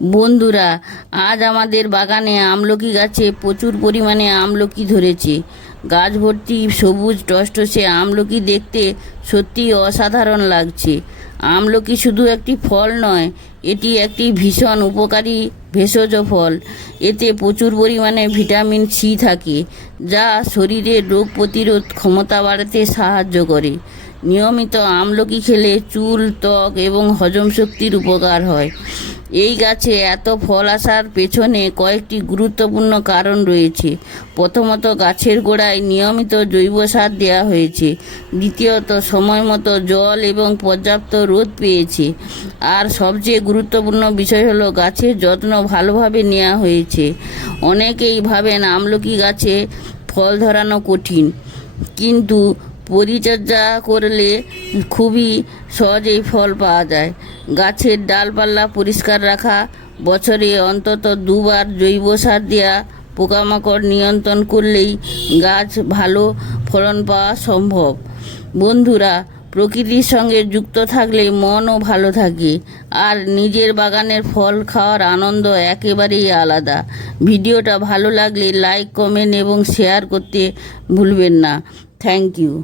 বন্ধুরা, আজ আমাদের বাগানে আমলকি গাছে প্রচুর পরিমাণে আমলকি ধরেছে। গাছ ভর্তি সবুজ টসটসে আমলকি দেখতে সত্যিই অসাধারণ লাগছে। আমলকি শুধু একটি ফল নয়, এটি একটি ভীষণ উপকারী ভেষজ ফল। এতে প্রচুর পরিমাণে ভিটামিন সি থাকে, যা শরীরের রোগ প্রতিরোধ ক্ষমতা বাড়াতে সাহায্য করে। নিয়মিত আমলকি খেলে চুল, ত্বক এবং হজম শক্তির উপকার হয়। এই গাছে এত ফল আসার পেছনে কয়েকটি গুরুত্বপূর্ণ কারণ রয়েছে। প্রথমত, গাছের গোড়ায় নিয়মিত জৈব সার দেওয়া হয়েছে। দ্বিতীয়ত, সময় মতো জল এবং পর্যাপ্ত রোদ পেয়েছে। আর সবচেয়ে গুরুত্বপূর্ণ বিষয় হলো গাছের যত্ন ভালোভাবে নেওয়া হয়েছে। অনেকেই ভাবেন আমলকি গাছে ফল ধরানো কঠিন, কিন্তু পরিচর্যা করলে খুবই সহজেই ফল পাওয়া যায়। গাছের ডালপালা পরিষ্কার রাখা, বছরে অন্তত দুবার জৈব সার দেওয়া, পোকামাকড় নিয়ন্ত্রণ করলেই গাছ ভালো ফলন পাওয়া সম্ভব। বন্ধুরা, প্রকৃতির সঙ্গে যুক্ত থাকলে মনও ভালো থাকে, আর নিজের বাগানের ফল খাওয়ার আনন্দ একেবারেই আলাদা। ভিডিওটা ভালো লাগলে লাইক, কমেন্ট এবং শেয়ার করতে ভুলবেন না। Thank you.